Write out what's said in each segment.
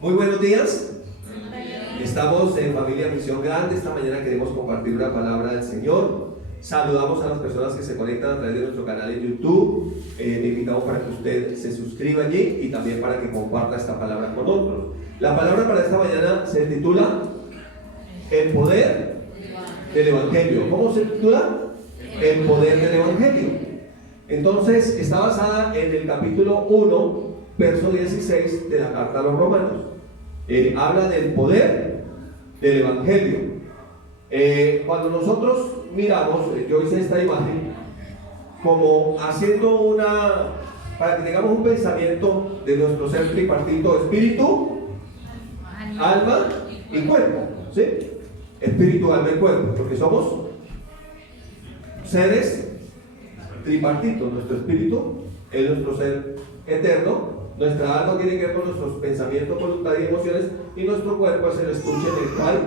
Muy buenos días. Estamos en Familia Misión Grande. Esta mañana queremos compartir una palabra del Señor. Saludamos a las personas que se conectan a través de nuestro canal en YouTube. Le invitamos para que usted se suscriba allí y también para que comparta esta palabra con otros. La palabra para esta mañana se titula El poder del Evangelio. ¿Cómo se titula? El poder del Evangelio. Entonces está basada en el capítulo 1, verso 16 de la carta a los Romanos. Habla del poder del Evangelio. Cuando nosotros miramos, yo hice esta imagen como haciendo una, para que tengamos un pensamiento de nuestro ser tripartito: espíritu, alma y cuerpo, ¿sí? Espíritu, alma y cuerpo, porque somos seres tripartitos. Nuestro espíritu es nuestro ser eterno, nuestra alma tiene que ver con nuestros pensamientos, voluntad y emociones, y nuestro cuerpo es el estuche del cual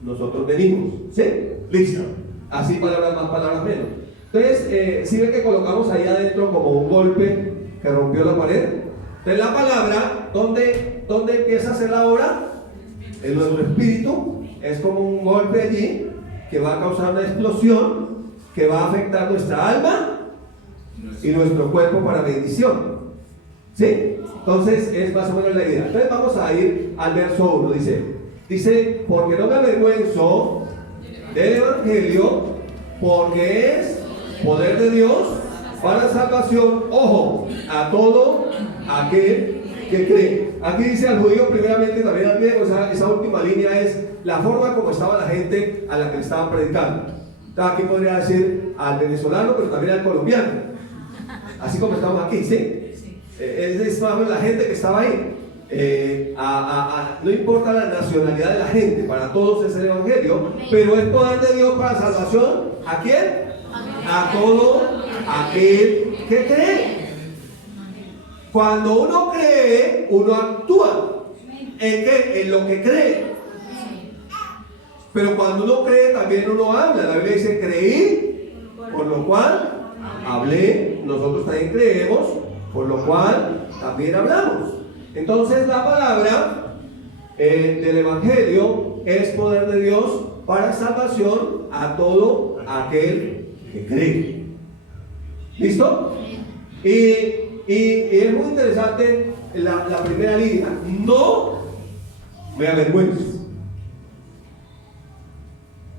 nosotros venimos, ¿sí? Listo. Así, palabras más, palabras menos. Entonces, si ven que colocamos ahí adentro como un golpe que rompió la pared. Entonces la palabra, ¿dónde empieza a hacer la obra? En nuestro espíritu. Es como un golpe allí que va a causar una explosión que va a afectar nuestra alma y nuestro cuerpo para bendición, ¿sí? Entonces es más o menos la idea. Entonces vamos a ir al verso 1. Dice, porque no me avergüenzo del Evangelio, porque es poder de Dios para salvación, ojo, a todo aquel que cree. Aquí dice al judío primeramente, también al griego. Esa última línea es la forma como estaba la gente a la que le estaban predicando. Aquí podría decir al venezolano, pero también al colombiano, así como estamos aquí, ¿sí? Es más o menos la gente que estaba ahí. No importa la nacionalidad de la gente, para todos es el Evangelio, pero es poder de Dios para salvación. ¿A quién? A todo aquel que cree. Cuando uno cree, uno actúa. ¿En qué? En lo que cree. Pero cuando uno cree, también uno habla. La Biblia dice: creí, por lo cual hablé. Nosotros también creemos, por lo cual también hablamos. Entonces la palabra del Evangelio es poder de Dios para salvación a todo aquel que cree. ¿Listo? Y es muy interesante la primera línea: no me avergüences.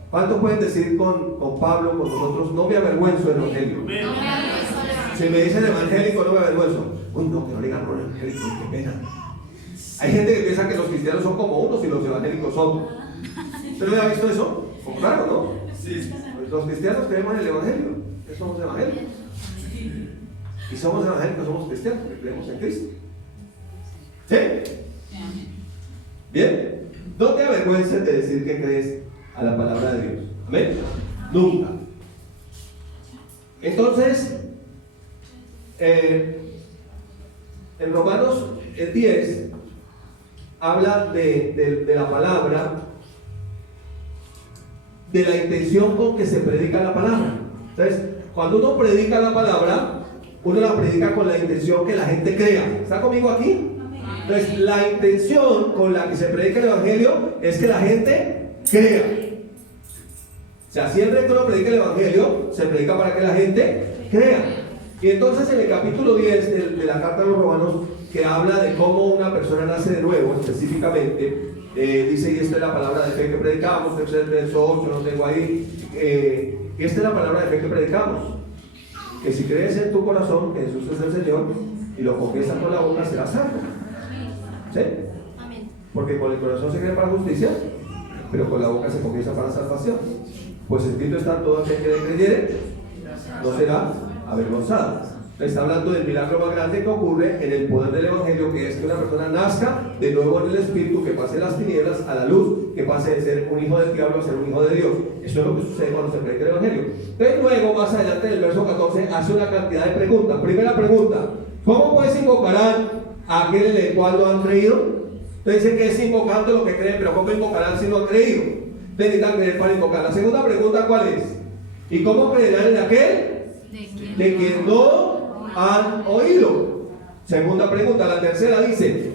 ¿Cuántos pueden decir con Pablo, con nosotros: no me avergüenzo del Evangelio? No me avergüenzo. Si me dicen evangélico, no me avergüenzo. Uy, no, que no le digan por evangélico, qué pena. Hay gente que piensa que los cristianos son como unos y los evangélicos son. ¿Usted no había visto eso? Como raro, ¿no? Sí. Los cristianos creemos en el evangelio, que somos evangélicos. Y somos evangélicos, somos cristianos, porque creemos en Cristo. ¿Sí? Bien. No te avergüences de decir que crees a la palabra de Dios. Amén. Nunca. Entonces, en Romanos 10 habla de la palabra, de la intención con que se predica la palabra. Entonces, cuando uno predica la palabra, uno la predica con la intención que la gente crea. ¿Está conmigo aquí? Entonces, la intención con la que se predica el Evangelio es que la gente crea. O sea, siempre que uno predica el Evangelio, se predica para que la gente crea. Y entonces en el capítulo 10 de la carta a los Romanos, que habla de cómo una persona nace de nuevo, específicamente, dice, y esta es la palabra de fe que predicamos, verso 8, no tengo ahí, esta es la palabra de fe que predicamos, que si crees en tu corazón que Jesús es el Señor y lo confiesas con la boca, serás salvo. ¿Sí? Porque con el corazón se cree para justicia, pero con la boca se confiesa para salvación. Pues escrito está: todo aquel que creyere no será avergonzado. Está hablando del milagro más grande que ocurre en el poder del Evangelio, que es que una persona nazca de nuevo en el Espíritu, que pase de las tinieblas a la luz, que pase de ser un hijo del diablo a ser un hijo de Dios. Eso es lo que sucede cuando se predica el Evangelio. Entonces luego, más adelante en el verso 14, hace una cantidad de preguntas. Primera pregunta: ¿cómo pues invocarán a aquel en el cual no han creído? Entonces dicen que es invocando lo que creen, pero ¿cómo invocarán si no han creído? Necesitan creer para invocar. La segunda pregunta, ¿cuál es? ¿Y cómo creerán en aquel de quien no han oído? Segunda pregunta. La tercera dice: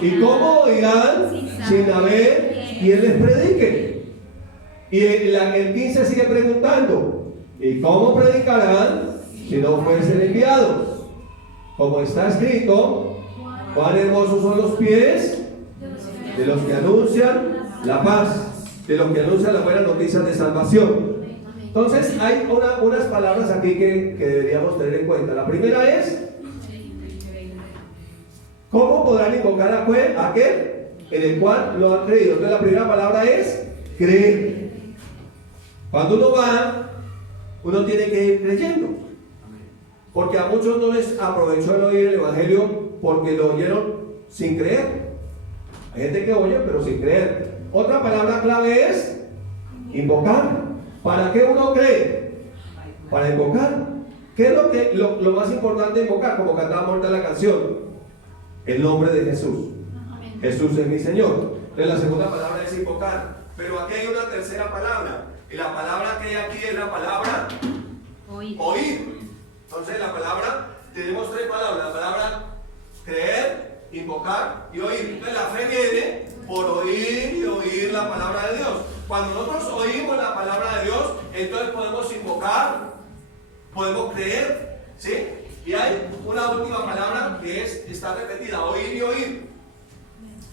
¿Y cómo oirán sin haber quien les predique? Y el 15 sigue preguntando, ¿y cómo predicarán si no fuesen enviados? Como está escrito, cuán hermosos son los pies de los que anuncian la paz, de los que anuncian la buena noticia de salvación. Entonces hay unas palabras aquí que deberíamos tener en cuenta. La primera es, ¿cómo podrán invocar a aquel en el cual lo han creído? Entonces la primera palabra es creer. Cuando uno va, uno tiene que ir creyendo, porque a muchos no les aprovechó el oír el evangelio porque lo oyeron sin creer. Hay gente que oye pero sin creer. Otra palabra clave es invocar. ¿Para qué uno cree? Para invocar. ¿Qué es lo más importante de invocar? Como cantábamos ahorita la canción, el nombre de Jesús. Jesús es mi Señor. Entonces la segunda palabra es invocar. Pero aquí hay una tercera palabra. Y la palabra que hay aquí es la palabra oír. Entonces la palabra, tenemos tres palabras. La palabra creer, invocar y oír. Entonces la fe viene por oír y oír la palabra de Dios. Cuando nosotros oímos la palabra de Dios, entonces podemos invocar, podemos creer, ¿sí? Y hay una última palabra que está repetida, oír y oír.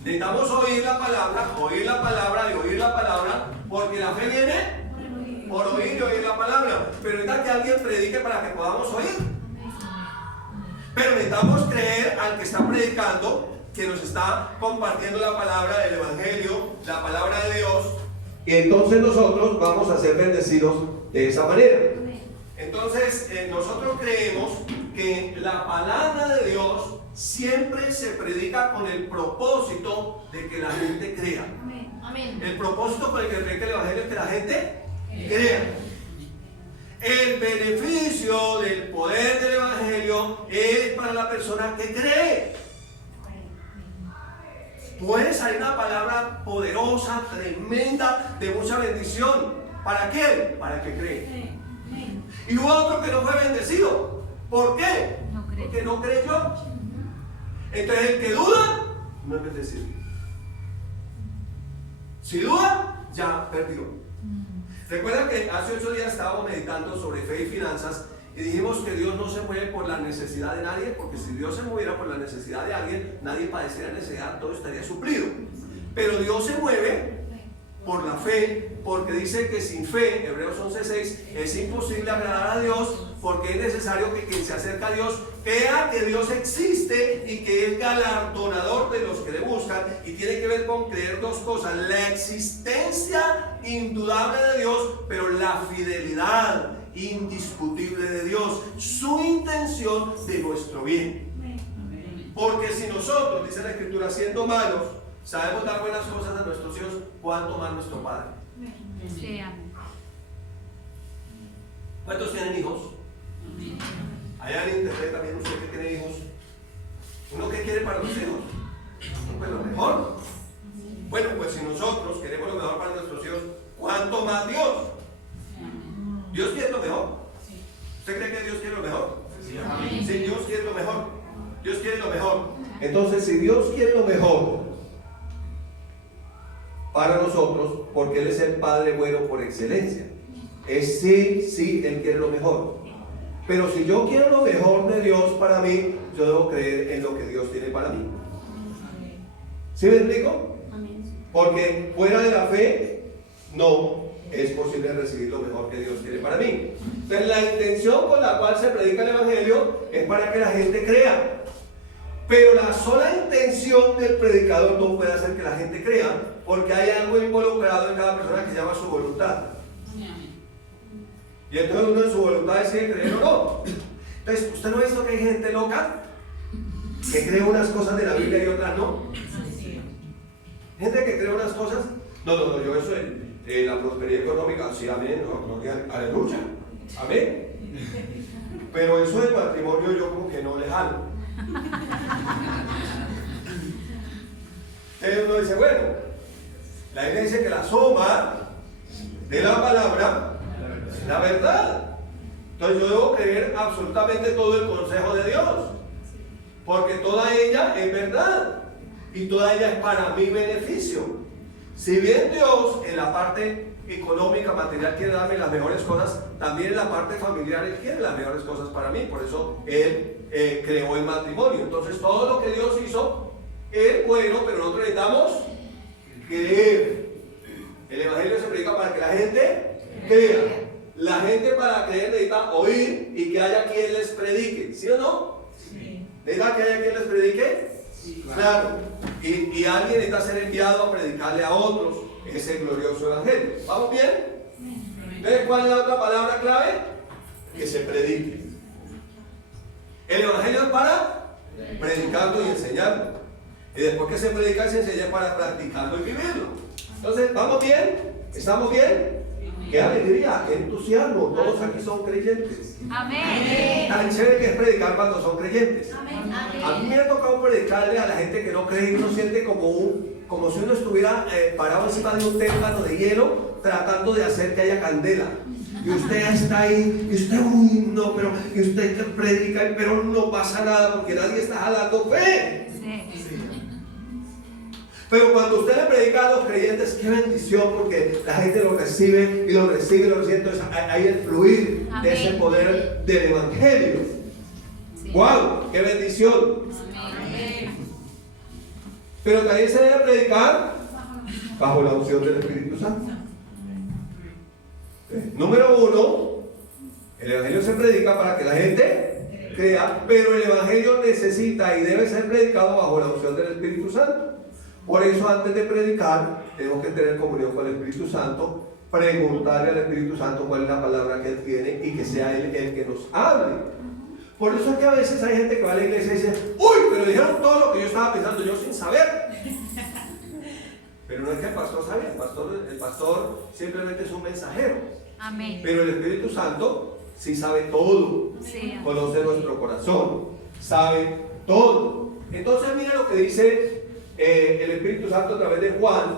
Necesitamos oír la palabra y oír la palabra, porque la fe viene por oír y oír la palabra. Pero necesita que alguien predique para que podamos oír. Pero necesitamos creer al que está predicando, que nos está compartiendo la palabra del evangelio, la palabra de Dios. Y entonces nosotros vamos a ser bendecidos de esa manera. Entonces nosotros creemos que la palabra de Dios siempre se predica con el propósito de que la gente crea. Amén. El propósito con el que predica el evangelio es que la gente crea. El beneficio del poder del evangelio es para la persona que cree. Puede salir una palabra poderosa, tremenda, de mucha bendición. ¿Para quién? Para el que cree. Y hubo otro que no fue bendecido. ¿Por qué? Porque no creyó. Entonces el que duda no es bendecido. Si duda, ya perdió. Recuerda que hace 8 días estábamos meditando sobre fe y finanzas y dijimos que Dios no se mueve por la necesidad de nadie, porque si Dios se moviera por la necesidad de alguien, nadie padecería necesidad, todo estaría suplido. Pero Dios se mueve por la fe, porque dice que sin fe, Hebreos 11:6, es imposible agradar a Dios, porque es necesario que quien se acerca a Dios crea que Dios existe y que es galardonador de los que le buscan. Y tiene que ver con creer dos cosas: la existencia indudable de Dios, pero la fidelidad indiscutible de Dios, su intención de nuestro bien. Porque si nosotros, dice la Escritura, siendo malos, sabemos dar buenas cosas a nuestros hijos, ¿cuánto más nuestro Padre? Sí. ¿Cuántos tienen hijos? Allá en internet también, usted que tiene hijos, ¿uno qué quiere para los hijos? Pues lo mejor. Bueno, pues si nosotros queremos lo mejor para nuestros hijos, ¿cuánto más Dios? ¿Dios quiere lo mejor? ¿Usted cree que Dios quiere lo mejor? Sí, Dios quiere lo mejor. Dios quiere lo mejor. Entonces, si Dios quiere lo mejor para nosotros, porque Él es el Padre bueno por excelencia, es sí, Él quiere lo mejor. Pero si yo quiero lo mejor de Dios para mí, yo debo creer en lo que Dios tiene para mí. ¿Sí me explico? Porque fuera de la fe no es posible recibir lo mejor que Dios quiere para mí. Entonces la intención con la cual se predica el evangelio es para que la gente crea. Pero la sola intención del predicador no puede hacer que la gente crea, porque hay algo involucrado en cada persona que se llama su voluntad. Y entonces uno en su voluntad decide creer o no. Entonces, ¿usted no ha visto que hay gente loca que cree unas cosas de la Biblia y otras no? Gente que cree unas cosas, no, yo eso es la prosperidad económica, sí, amén, aleluya, amén. Pero eso del matrimonio yo como que no le jalo. Entonces uno dice, bueno, la Biblia dice que la suma de la palabra es la verdad. Entonces yo debo creer absolutamente todo el consejo de Dios, porque toda ella es verdad. y toda ella es para mi beneficio. Si bien Dios en la parte económica, material quiere darme las mejores cosas, también en la parte familiar Él quiere las mejores cosas para mí. Por eso Él creó el matrimonio. Entonces todo lo que Dios hizo es bueno, pero nosotros necesitamos creer. El evangelio se predica para que la gente crea. La gente para creer necesita oír y que haya quien les predique. ¿Sí o no? Sí. ¿Necesita que haya quien les predique? Sí, claro. Y alguien necesita ser enviado a predicarle a otros ese glorioso evangelio. ¿Vamos bien? ¿Ves cuál es la otra palabra clave? Que se predique. El evangelio es para predicarlo y enseñarlo. Y después que se predica y se enseña, para practicarlo y vivirlo. Entonces, ¿vamos bien? ¿Estamos bien? ¡Qué alegría! ¡Qué entusiasmo! Todos aquí son creyentes. Amén. Tan chévere que es predicar cuando son creyentes. Amén. A mí me ha tocado predicarle a la gente que no cree y uno siente como si uno estuviera parado encima de un témpano de hielo tratando de hacer que haya candela. Y usted está ahí, y usted, uy, no, pero, y usted predica, pero no pasa nada porque nadie está jalando fe. Pero cuando usted le predica a los creyentes, qué bendición, porque la gente lo recibe y lo recibe y lo recibe. Entonces hay el fluir de ese poder del evangelio. Sí. ¡Wow! ¡Qué bendición! Amén. Pero también se debe predicar bajo la unción del Espíritu Santo. Número 1, el evangelio se predica para que la gente crea, pero el evangelio necesita y debe ser predicado bajo la unción del Espíritu Santo. Por eso, antes de predicar, tenemos que tener comunión con el Espíritu Santo, preguntarle al Espíritu Santo cuál es la palabra que Él tiene y que sea Él el que nos hable. Por eso es que a veces hay gente que va a la iglesia y dice: uy, pero dijeron todo lo que yo estaba pensando yo sin saber. Pero no es que el pastor sabe, el pastor simplemente es un mensajero. Amén. Pero el Espíritu Santo sí sabe todo. Sí. Conoce nuestro corazón, sabe todo. Entonces mira lo que dice el Espíritu Santo a través de Juan,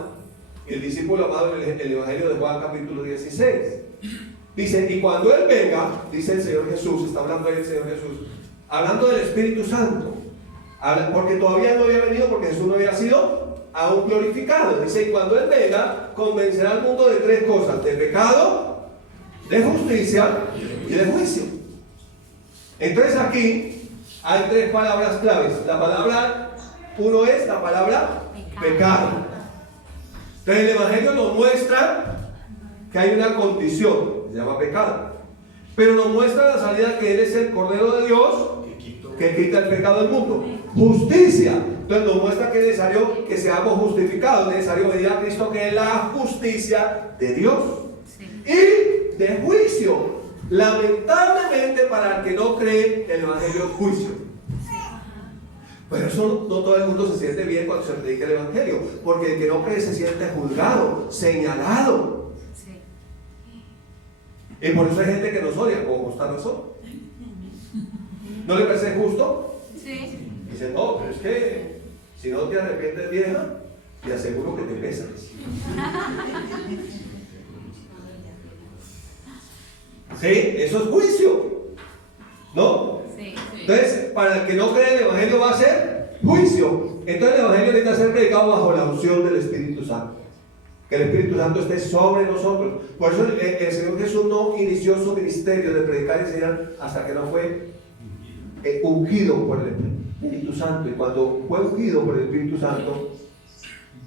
el discípulo amado en el Evangelio de Juan capítulo 16. Dice: y cuando Él venga, dice el Señor Jesús, está hablando ahí el Señor Jesús, hablando del Espíritu Santo, porque todavía no había venido, porque Jesús no había sido aún glorificado. Dice: y cuando Él venga, convencerá al mundo de 3 cosas: de pecado, de justicia y de juicio. Entonces aquí hay 3 palabras claves. La palabra 1 es la palabra pecado. Entonces el Evangelio nos muestra que hay una condición, se llama pecado, pero nos muestra la salida, que Él es el Cordero de Dios que quita el pecado del mundo. Justicia, entonces nos muestra que es necesario que seamos justificados, es necesario venir a Cristo, que es la justicia de Dios. Y de juicio, lamentablemente para el que no cree, el Evangelio es juicio. Pero eso no todo el mundo se siente bien cuando se predica el Evangelio, porque el que no cree se siente juzgado, señalado. Sí. Y por eso hay gente que nos odia, con justa razón. ¿No le parece justo? Sí. Dice: no, pero es que si no te arrepientes, vieja, te aseguro que te pesas. Sí, eso es juicio, ¿no? Sí. Entonces, para el que no cree, el Evangelio va a ser juicio. Entonces el Evangelio necesita ser predicado bajo la unción del Espíritu Santo, que el Espíritu Santo esté sobre nosotros. Por eso el Señor Jesús no inició su ministerio de predicar y enseñar hasta que no fue ungido por el Espíritu Santo. Y cuando fue ungido por el Espíritu Santo,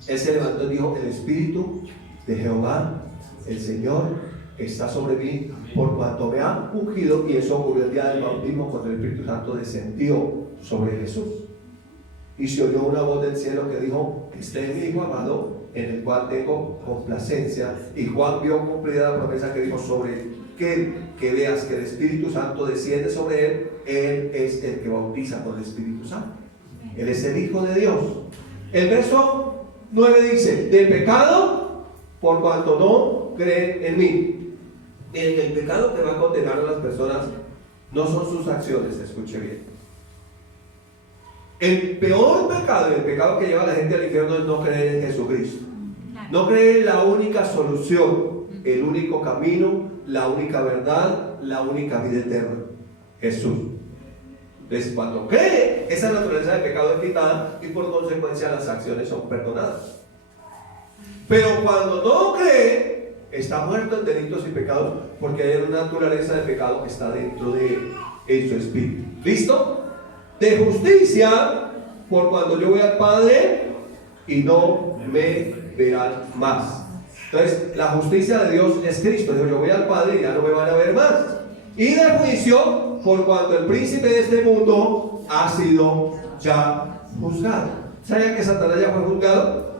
Él se levantó y dijo: el Espíritu de Jehová, el Señor, está sobre mí, por cuanto me ha ungido. Y eso ocurrió el día del bautismo, cuando el Espíritu Santo descendió sobre Jesús. Y se oyó una voz del cielo que dijo: este es mi Hijo amado, en el cual tengo complacencia. Y Juan vio cumplida la promesa que dijo sobre que veas que el Espíritu Santo desciende sobre él. Él es el que bautiza con el Espíritu Santo. Él es el Hijo de Dios. El verso 9 dice: del pecado, por cuanto no creen en mí. El pecado que va a condenar a las personas no son sus acciones, escuche bien. El peor pecado, el pecado que lleva a la gente al infierno, es no creer en Jesucristo. No creer en la única solución, el único camino, la única verdad, la única vida eterna: Jesús. Entonces, cuando cree, esa naturaleza de pecado es quitada y por consecuencia las acciones son perdonadas. Pero cuando no cree, está muerto en delitos y pecados, porque hay una naturaleza de pecado que está dentro de él, en su espíritu. ¿Listo? De justicia, por cuando yo voy al Padre y no me verán más. Entonces, la justicia de Dios es Cristo. Yo voy al Padre y ya no me van a ver más. Y de juicio, por cuanto el príncipe de este mundo ha sido ya juzgado. ¿Sabían que Satanás ya fue juzgado?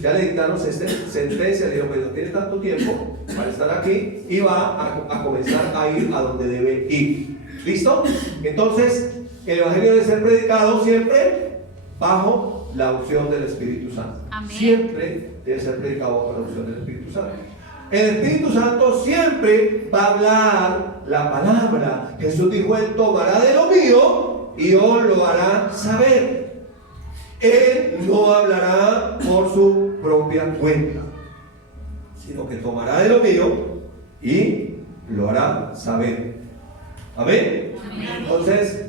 Ya le dictaron sentencia, le dijeron, pues no tiene tanto tiempo para estar aquí y va a comenzar a ir a donde debe ir. ¿Listo? Entonces, el Evangelio debe ser predicado siempre bajo la unción del Espíritu Santo. Amén. Siempre debe ser predicado bajo la unción del Espíritu Santo. El Espíritu Santo siempre va a hablar la palabra. Jesús dijo, Él tomará de lo mío y os lo hará saber. Él no hablará por su propia cuenta, sino que tomará de lo mío y lo hará saber. Amén. Entonces,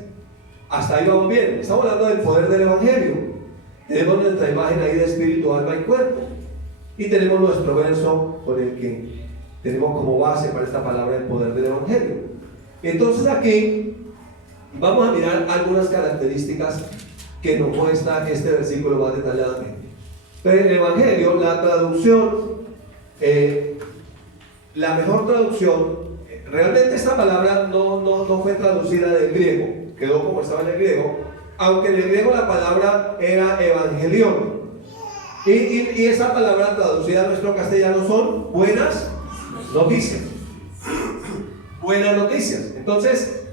hasta ahí vamos bien. Estamos hablando del poder del Evangelio. Tenemos nuestra imagen ahí de espíritu, alma y cuerpo. Y tenemos nuestro verso con el que tenemos como base para esta palabra el poder del Evangelio. Entonces aquí vamos a mirar algunas características que nos muestra este versículo más detalladamente. Pero el Evangelio, la traducción, la mejor traducción, realmente esta palabra no fue traducida del griego, quedó como estaba en el griego, aunque en el griego la palabra era evangelión. Y esa palabra traducida a nuestro castellano son buenas noticias. Buenas noticias. Entonces,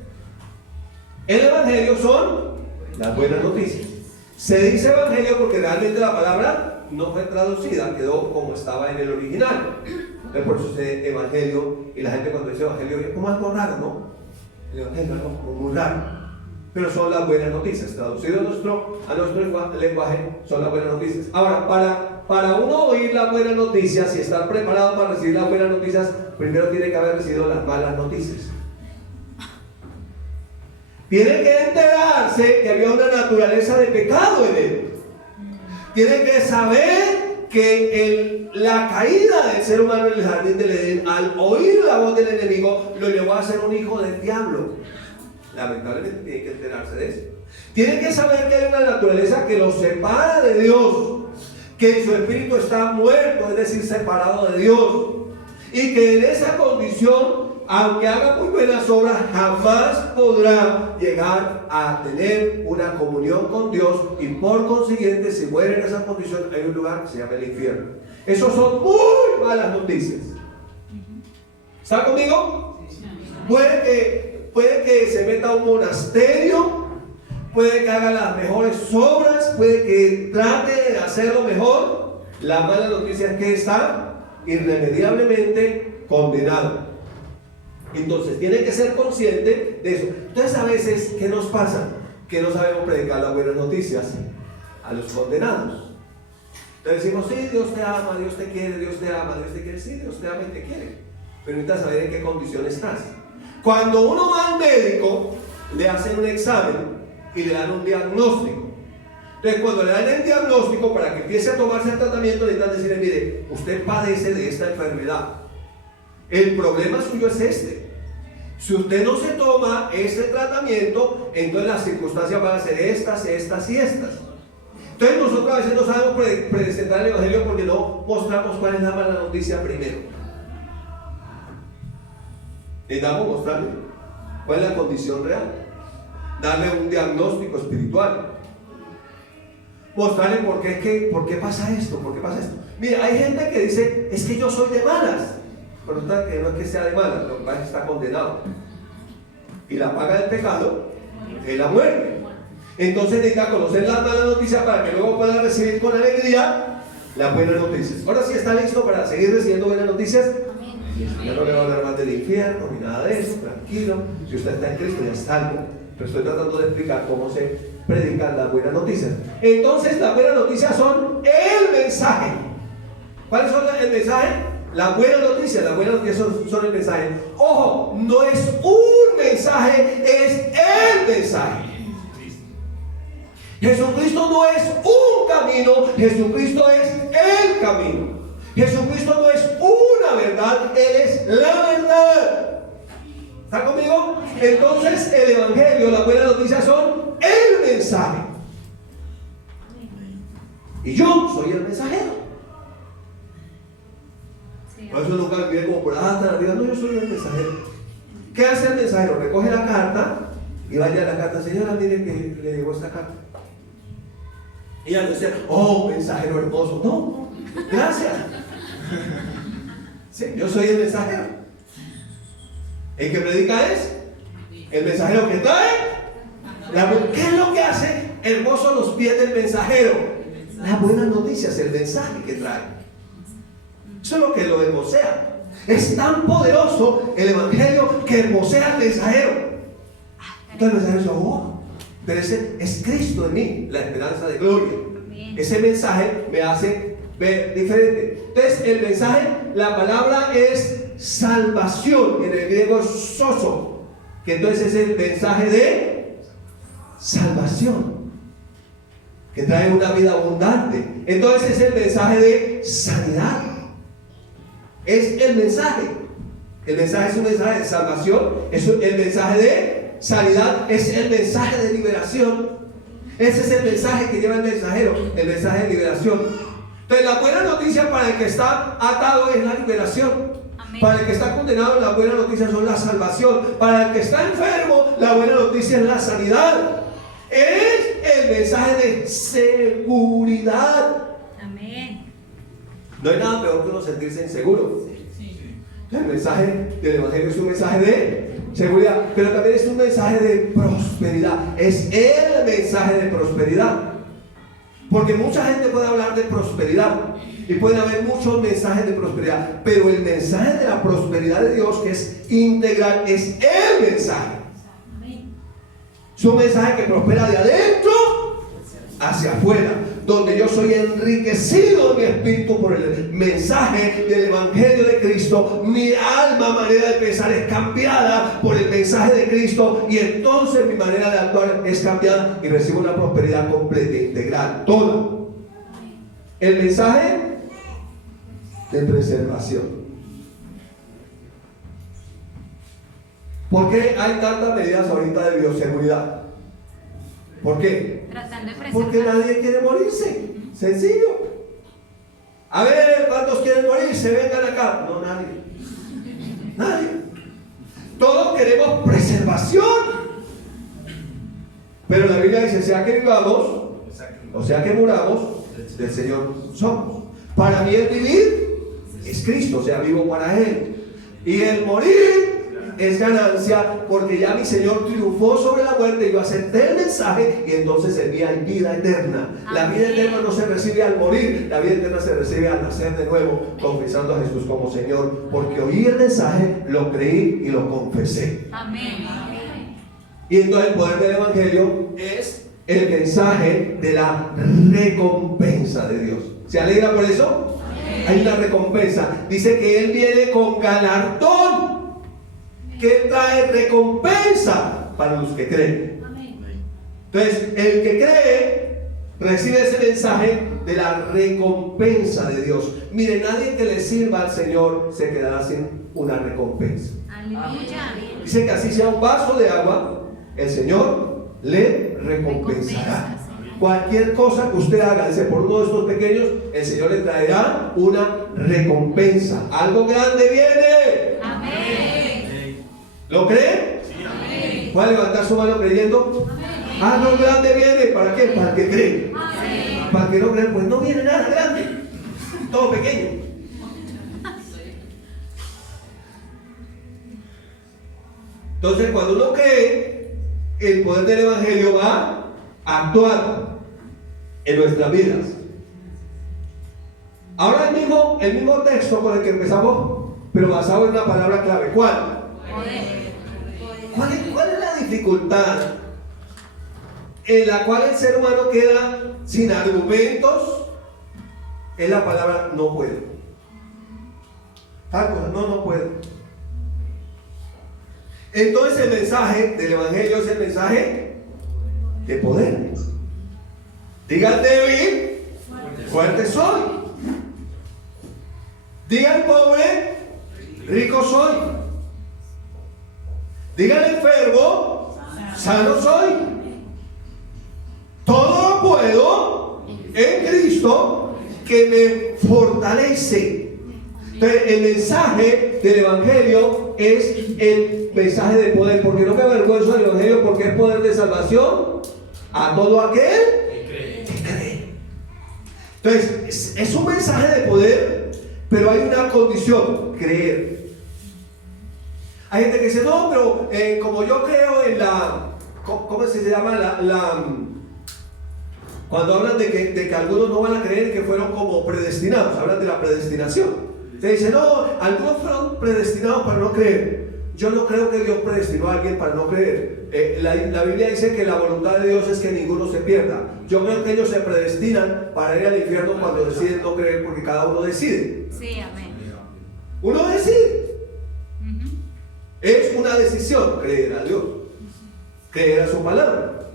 el Evangelio son las buenas noticias. Se dice Evangelio porque realmente la palabra no fue traducida, quedó como estaba en el original. Entonces, por eso es Evangelio. Y la gente cuando dice Evangelio es como algo raro, ¿no? El Evangelio es algo como muy raro. Pero son las buenas noticias, traducido a nuestro lenguaje, son las buenas noticias. Ahora, para uno oír las buenas noticias y estar preparado para recibir las buenas noticias, primero tiene que haber recibido las malas noticias. Tiene que enterarse que había una naturaleza de pecado en él. Tiene que saber que la caída del ser humano en el jardín del Edén, al oír la voz del enemigo, lo llevó a ser un hijo del diablo. Lamentablemente tiene que enterarse de eso. Tiene que saber que hay una naturaleza que lo separa de Dios, que su espíritu está muerto, es decir, separado de Dios, y que en esa condición, aunque haga muy buenas obras, jamás podrá llegar a tener una comunión con Dios, y por consiguiente, si muere en esa condición, hay un lugar que se llama el infierno. Esas son muy malas noticias. ¿Está conmigo? Puede que se meta a un monasterio, puede que haga las mejores obras, puede que trate de hacerlo mejor. La mala noticia es que está irremediablemente condenado. Entonces tiene que ser consciente de eso. Entonces a veces, ¿qué nos pasa? Que no sabemos predicar las buenas noticias a los condenados. Entonces decimos, sí, Dios te ama, Dios te quiere, Dios te ama, Dios te quiere. Sí, Dios te ama y te quiere, pero necesitas saber en qué condición estás. Cuando uno va al médico, le hacen un examen y le dan un diagnóstico. Entonces, cuando le dan el diagnóstico, para que empiece a tomarse el tratamiento, le están diciendo, mire, usted padece de esta enfermedad. El problema suyo es este. Si usted no se toma ese tratamiento, entonces las circunstancias van a ser estas, estas y estas. Entonces, nosotros a veces no sabemos presentar el Evangelio porque no mostramos cuál es la mala noticia primero. Necesitamos mostrarle cuál es la condición real, darle un diagnóstico espiritual, mostrarle por qué pasa esto, Mira, hay gente que dice, es que yo soy de malas, pero no es que sea de malas, lo que pasa es que está condenado, y la paga del pecado es la muerte. Entonces necesita conocer las malas noticias para que luego pueda recibir con alegría las buenas noticias. Ahora sí está listo para seguir recibiendo buenas noticias. Ya no le va a hablar más del infierno ni nada de eso, tranquilo. Si usted está en Cristo ya es salvo. Pero estoy tratando de explicar cómo se predican las buenas noticias. Entonces las buenas noticias son el mensaje. ¿Cuáles son el mensaje? Las buenas noticias son el mensaje. Ojo, no es un mensaje, es el mensaje. Jesucristo no es un camino, Jesucristo es el camino. Jesucristo no es una verdad, Él es la verdad. ¿Está conmigo? Entonces el Evangelio, la buena noticia son el mensaje. Y yo soy el mensajero. Por eso nunca me pide como por hasta arriba. No, yo soy el mensajero. ¿Qué hace el mensajero? Recoge la carta y vaya a la carta. Señora, mire que le llegó esta carta. Y ella dice, oh, mensajero hermoso. No, gracias. Sí, yo soy el mensajero. El que predica es el mensajero que trae. ¿Qué es lo que hace hermoso los pies del mensajero? Las buenas noticias, el mensaje que trae. Eso es lo que lo hermosea. Es tan poderoso el Evangelio que hermosea al mensajero. Entonces el mensajero dice, oh, pero ese es Cristo en mí, la esperanza de gloria. Ese mensaje me hace ver diferente. Entonces el mensaje, la palabra es salvación, en el griego es sozo, que entonces es el mensaje de salvación, que trae una vida abundante. Entonces es el mensaje de sanidad. Es el mensaje. El mensaje es un mensaje de salvación, es el mensaje de sanidad, es el mensaje de liberación. Ese es el mensaje que lleva el mensajero, el mensaje de liberación. Entonces la buena noticia para el que está atado es la liberación. Amén. Para el que está condenado, la buena noticia son la salvación. Para el que está enfermo, la buena noticia es la sanidad. Es el mensaje de seguridad. Amén. No hay nada peor que uno sentirse inseguro. El mensaje del Evangelio es un mensaje de seguridad, pero también es un mensaje de prosperidad. Es el mensaje de prosperidad. Porque mucha gente puede hablar de prosperidad y pueden haber muchos mensajes de prosperidad, pero el mensaje de la prosperidad de Dios, que es integral, es el mensaje. Es un mensaje que prospera de adentro hacia afuera, donde yo soy enriquecido en mi espíritu por el mensaje del Evangelio de Cristo. Mi alma, manera de pensar es cambiada por el mensaje de Cristo, y entonces mi manera de actuar es cambiada y recibo una prosperidad completa, integral, toda. El mensaje de preservación. ¿Por qué hay tantas medidas ahorita de bioseguridad? ¿Por qué? Porque nadie quiere morirse. Sencillo. A ver, ¿cuántos quieren morirse? Vengan acá. No, nadie. Nadie. Todos queremos preservación. Pero la Biblia dice, sea que vivamos, o sea que muramos, del Señor somos. Para mí el vivir es Cristo, o sea, vivo para Él. Y el morir es ganancia, porque ya mi Señor triunfó sobre la muerte. Yo acepté el mensaje y entonces en mí hay vida eterna. La vida eterna no se recibe al morir, la vida eterna se recibe al nacer de nuevo, confesando a Jesús como Señor, porque oí el mensaje, lo creí y lo confesé. Amén. Y entonces el poder del Evangelio es el mensaje de la recompensa de Dios. ¿Se alegra por eso? Amén. Hay una recompensa. Dice que Él viene con galardón, que trae recompensa para los que creen. Entonces, el que cree recibe ese mensaje de la recompensa de Dios. Mire, nadie que le sirva al Señor se quedará sin una recompensa. Aleluya. Dice que así sea un vaso de agua, el Señor le recompensará. Cualquier cosa que usted haga, dice, por uno de estos pequeños, el Señor le traerá una recompensa. Algo grande viene. Amén. ¿Lo cree? Sí, amén. ¿Puede levantar su mano creyendo? Amén. Algo grande viene. ¿Para qué? Para el que cree. Amén. Para el que no cree, pues no viene nada grande. Todo pequeño. Entonces, cuando uno cree, el poder del Evangelio va a actuar en nuestras vidas. Ahora el mismo texto con el que empezamos, pero basado en una palabra clave. ¿Cuál? ¿Cuál es la dificultad en la cual el ser humano queda sin argumentos? Es la palabra no puedo. Tal cosa, no puedo. Entonces el mensaje del Evangelio es el mensaje de poder. Diga al débil, fuerte soy. Diga al pobre, rico soy. Diga al enfermo, sano soy. Todo lo puedo en Cristo que me fortalece. Entonces, el mensaje del Evangelio es el mensaje de poder, porque no me avergüenzo del Evangelio, porque es poder de salvación a todo aquel que cree. Entonces, es un mensaje de poder, pero hay una condición: creer. Hay gente que dice, no, pero como yo creo en la, ¿cómo se llama? Cuando hablan de que algunos no van a creer, que fueron como predestinados, hablan de la predestinación. Se dice, no, algunos fueron predestinados para no creer. Yo no creo que Dios predestinó a alguien para no creer. La Biblia dice que la voluntad de Dios es que ninguno se pierda. Yo creo que ellos se predestinan para ir al infierno cuando deciden no creer, porque cada uno decide. Sí, amén. Uno decide. Es una decisión, creer a Dios, creer a su palabra.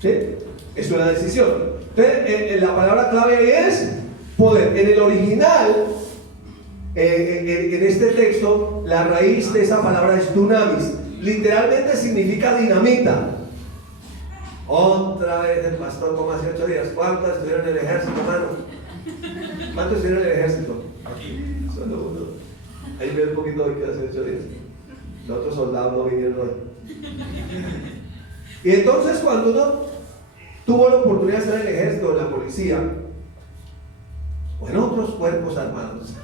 ¿Sí? Es una decisión. Entonces, la palabra clave ahí es poder. En el original, en este texto, la raíz de esa palabra es dunamis. Literalmente significa dinamita. Otra vez el pastor, como hace 8 días. ¿Cuántos estuvieron en el ejército, hermano? ¿Cuántos estuvieron en el ejército? Aquí. Solo uno. Ahí ve un poquito hoy que hace 8 días. Los otros soldados no vinieron hoy. Y entonces, cuando uno tuvo la oportunidad de estar en el ejército o en la policía, o en otros cuerpos armados,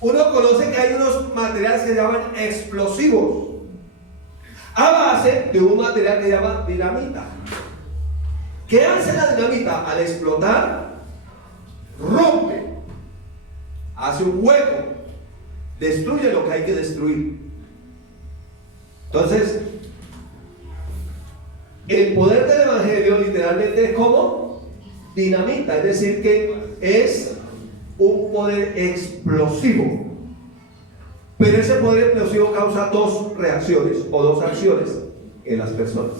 uno conoce que hay unos materiales que se llaman explosivos, a base de un material que se llama dinamita. ¿Qué hace la dinamita? Al explotar, rompe, hace un hueco, destruye lo que hay que destruir. Entonces, el poder del Evangelio literalmente es como dinamita, es decir, que es un poder explosivo. Pero ese poder explosivo causa dos reacciones o dos acciones en las personas.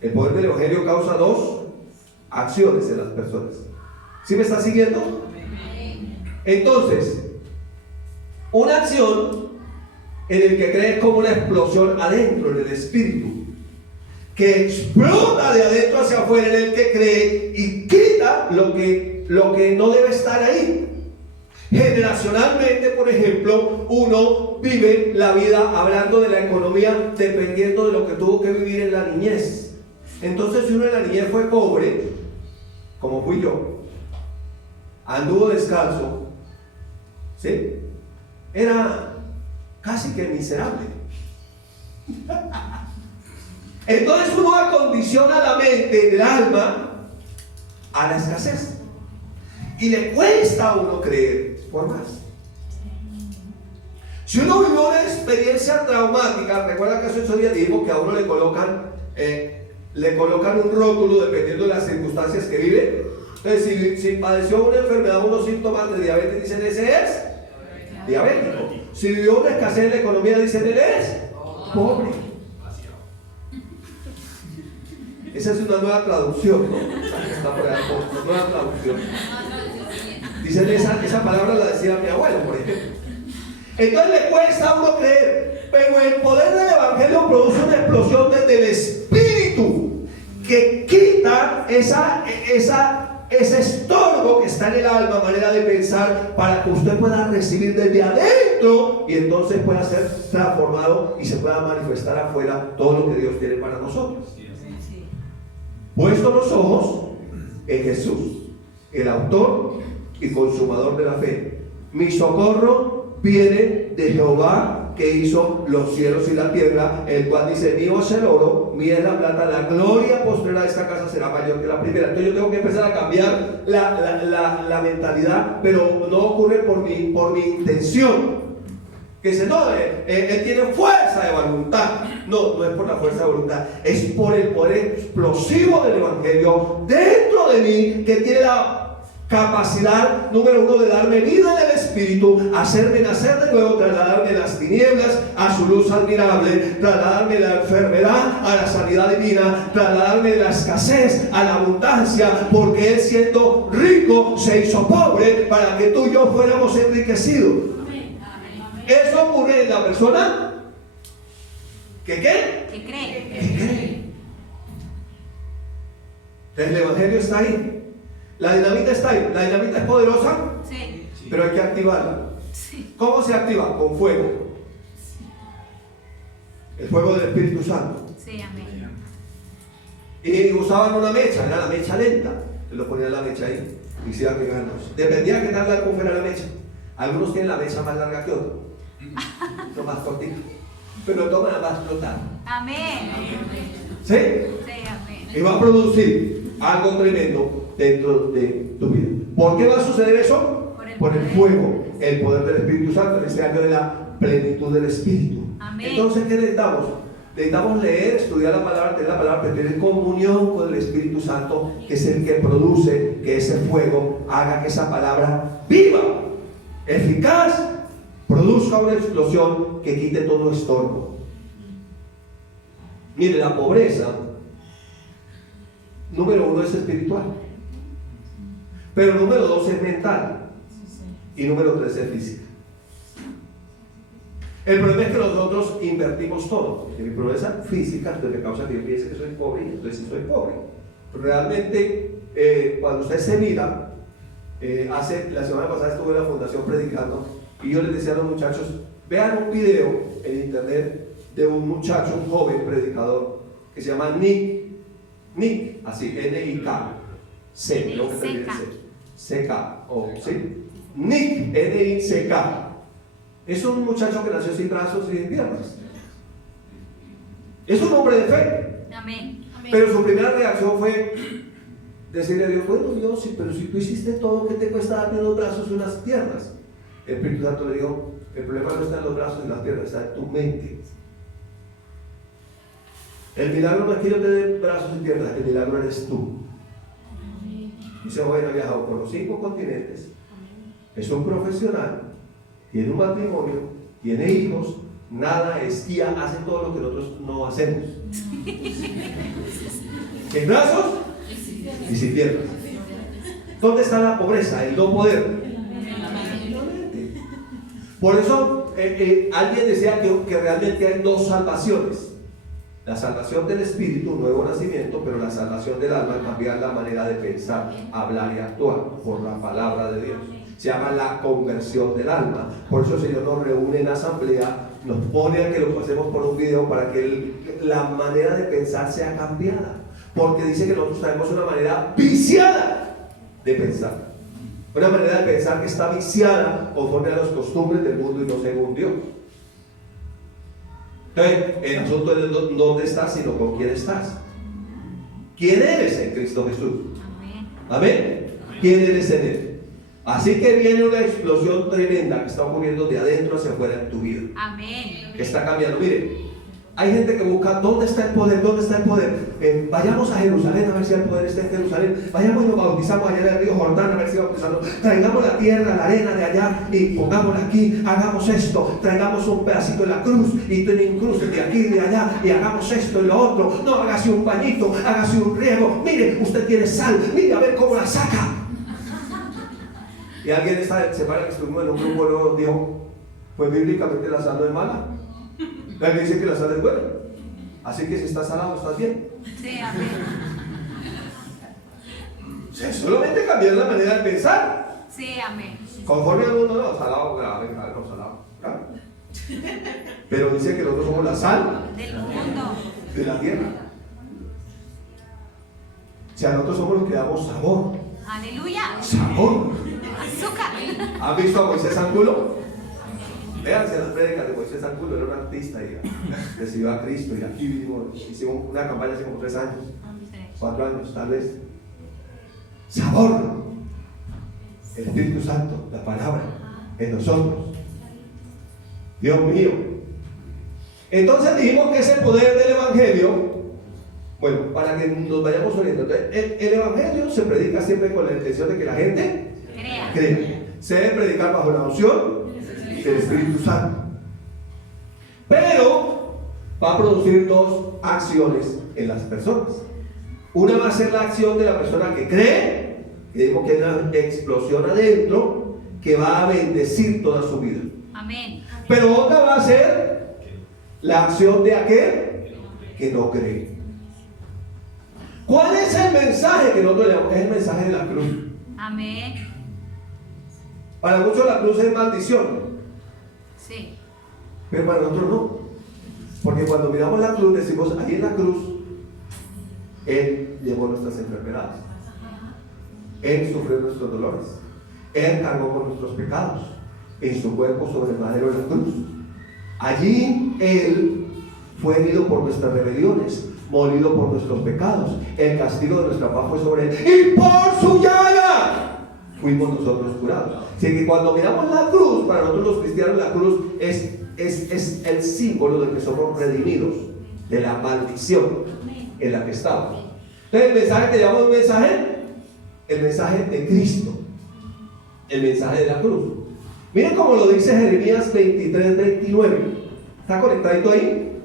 El poder del Evangelio causa dos acciones en las personas. ¿Sí me está siguiendo? Entonces, una acción en el que cree como una explosión adentro, en el espíritu, que explota de adentro hacia afuera, en el que cree y quita lo que no debe estar ahí. Generacionalmente, por ejemplo, uno vive la vida hablando de la economía dependiendo de lo que tuvo que vivir en la niñez. Entonces, si uno en la niñez fue pobre, como fui yo, anduvo descalzo, ¿sí? Era casi que miserable. Entonces uno acondiciona la mente, el alma, a la escasez. Y le cuesta a uno creer por más. Si uno vivió una experiencia traumática, recuerda que hace 8 días dijimos que a uno le colocan un rótulo dependiendo de las circunstancias que vive. Entonces, si padeció una enfermedad, unos síntomas de diabetes, dicen ese es diabético. Si vivió una escasez en la economía, dicen él es pobre. Esa es una nueva traducción, ¿no? Está por ahí, una nueva traducción. Dicen esa palabra la decía mi abuelo, por ejemplo. Entonces le cuesta a uno creer, pero el poder del Evangelio produce una explosión desde el espíritu que quita ese estorbo que está en el alma, manera de pensar, para que usted pueda recibir desde adentro y entonces pueda ser transformado y se pueda manifestar afuera todo lo que Dios tiene para nosotros. Puesto los ojos en Jesús, el autor y consumador de la fe. Mi socorro viene de Jehová, que hizo los cielos y la tierra, el cual dice: mío es el oro, mía es la plata, la gloria postrera de esta casa será mayor que la primera. Entonces yo tengo que empezar a cambiar la mentalidad, pero no ocurre por mi intención. Que dice, no, él tiene fuerza de voluntad. No, no es por la fuerza de voluntad, es por el poder explosivo del Evangelio dentro de mí, que tiene la Capacidad número 1 de darme vida en el Espíritu, hacerme nacer de nuevo, trasladarme de las tinieblas a su luz admirable, trasladarme de la enfermedad a la sanidad divina, trasladarme de la escasez a la abundancia, porque Él, siendo rico, se hizo pobre para que tú y yo fuéramos enriquecidos. Eso ocurre en la persona que ¿qué? Que cree. Que cree. El Evangelio está ahí. La dinamita está ahí. La dinamita es poderosa, Sí. pero hay que activarla. Sí. ¿Cómo se activa? Con fuego. El fuego del Espíritu Santo. Sí, amén. Y usaban una mecha, era la mecha lenta. Se lo ponían la mecha ahí y se iban pegando. Dependía de qué tan larga fuera la mecha. Algunos tienen la mecha más larga que otros, no más cortita, pero toman la más explotar. Amén. ¿Sí? Sí, amén. Y va a producir algo tremendo dentro de tu vida. ¿Por qué va a suceder eso? Por el fuego, el poder del Espíritu Santo, en este año de la plenitud del Espíritu. Amén. Entonces, ¿qué necesitamos? Necesitamos leer, estudiar la palabra, tener la palabra, pero tener comunión con el Espíritu Santo, que es el que produce que ese fuego haga que esa palabra viva, eficaz, produzca una explosión que quite todo estorbo. Mire, la pobreza, número 1 es espiritual, pero número 2 es mental y número 3 es física. El problema es que nosotros invertimos todo. En mi pobreza física, entonces me causa que yo piense que soy pobre, entonces sí soy pobre. Realmente, cuando usted se mira, la semana pasada estuve en la fundación predicando y yo les decía a los muchachos, vean un video en internet de un muchacho, un joven predicador que se llama Nick, así, N-I-K, C, creo que termina en C, C-K, o ¿sí? Nick, N-I-C-K. Es un muchacho que nació sin brazos y sin piernas. Es un hombre de fe. Amén. Pero su primera reacción fue decirle a Dios, bueno Dios, sí, pero si tú hiciste todo, ¿qué te cuesta darme unos brazos y unas piernas? El Espíritu Santo le dijo, el problema no está en los brazos y las piernas, está en tu mente. El milagro no es que yo te dé brazos y piernas, el milagro eres tú. Dice, bueno, ha viajado por los 5 continentes, es un profesional, tiene un matrimonio, tiene hijos, nada, esquía, hace todo lo que nosotros no hacemos. Sin brazos y sin piernas. ¿Dónde está la pobreza? El no poder. Por eso alguien decía que realmente hay 2 salvaciones. La salvación del espíritu, un nuevo nacimiento, pero la salvación del alma, cambiar la manera de pensar, hablar y actuar por la palabra de Dios. Se llama la conversión del alma. Por eso el Señor nos reúne en asamblea, nos pone a que lo pasemos por un video para que la manera de pensar sea cambiada. Porque dice que nosotros tenemos una manera viciada de pensar. Una manera de pensar que está viciada conforme a las costumbres del mundo y no según Dios. Entonces, el asunto es dónde estás, sino con quién estás. ¿Quién eres en Cristo Jesús? Amén. ¿Quién eres en Él? Así que viene una explosión tremenda que está ocurriendo de adentro hacia afuera en tu vida. Amén. Que está cambiando. Mire, hay gente que busca dónde está el poder, dónde está el poder. Vayamos a Jerusalén a ver si el poder está en Jerusalén. Vayamos y nos bautizamos allá en el río Jordán a ver si bautizamos. Traigamos la tierra, la arena de allá y pongámosla aquí. Hagamos esto. Traigamos un pedacito de la cruz y tienen cruces de aquí y de allá y hagamos esto y lo otro. No, hágase un bañito, hágase un riego. Mire, usted tiene sal. Mire a ver cómo la saca. Y alguien se para que estuvimos en un grupo, luego dijo, pues bíblicamente la sal no es mala. La Biblia dice que la sal es buena. Así que si estás salado, estás bien. Sí, amén. O sea, solamente cambiar la manera de pensar. Sí, amén. Conforme al mundo, no, salado, grave, no, salado, grave. Pero dice que nosotros somos la sal Del mundo. de la tierra. O sea, nosotros somos los que damos sabor. Aleluya. Sabor. Azúcar. ¿Han visto a Moisés Angulo? Véanse las prédicas de Moisés Angulo, era un artista y recibió a Cristo. Y aquí hicimos una campaña hace como 3 años, 4 años tal vez. Sabor. El Espíritu Santo, la palabra en nosotros. Dios mío. Entonces dijimos que ese poder del Evangelio Bueno, para que nos vayamos orientando. El Evangelio se predica siempre con la intención de que la gente crea. Se debe predicar bajo la unción del Espíritu Santo. Pero va a producir dos acciones en las personas. Una va a ser la acción de la persona que cree, que digo que hay una explosión adentro que va a bendecir toda su vida. Amén. Pero otra va a ser la acción de aquel que no cree. ¿Cuál es el mensaje que nosotros le damos? Es el mensaje de la cruz. Amén. Para muchos la cruz es maldición, Sí. pero para nosotros no. Porque cuando miramos la cruz decimos, ahí en la cruz Él llevó nuestras enfermedades, Él sufrió nuestros dolores, Él cargó con nuestros pecados en su cuerpo sobre el madero de la cruz. Allí Él fue herido por nuestras rebeliones, molido por nuestros pecados. El castigo de nuestra paz fue sobre Él, y por su llaga fuimos nosotros curados. Así que cuando miramos la cruz, para nosotros los cristianos la cruz es el símbolo de que somos redimidos de la maldición en la que estamos. Entonces el mensaje que llamamos el mensaje de Cristo, el mensaje de la cruz. Miren cómo lo dice Jeremías 23:29. ¿Está conectadito ahí?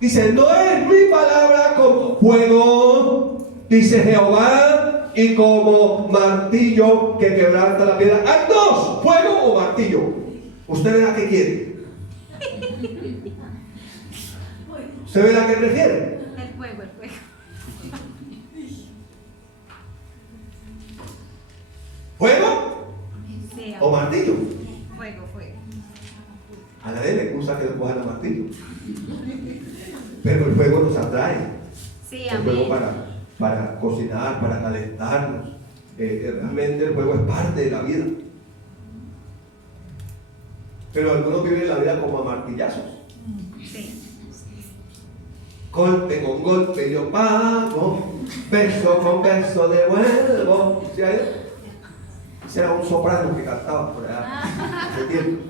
Dice, no es mi palabra como fuego, dice Jehová, y como martillo que quebranta la piedra. Hay dos, fuego o martillo. Usted verá qué quiere. ¿Usted verá qué prefiere? El fuego, el fuego. ¿Fuego Sí, o martillo? fuego, fuego. A nadie le gusta que le cojan el martillo. Pero el fuego nos atrae. Sí, El fuego amén. para cocinar, para calentarnos. Realmente el fuego es parte de la vida. Pero algunos viven la vida como a martillazos. Sí. Golpe con golpe yo pago, verso con verso devuelvo. ¿Sí hay? Ese era un soprano que cantaba por allá hace tiempo.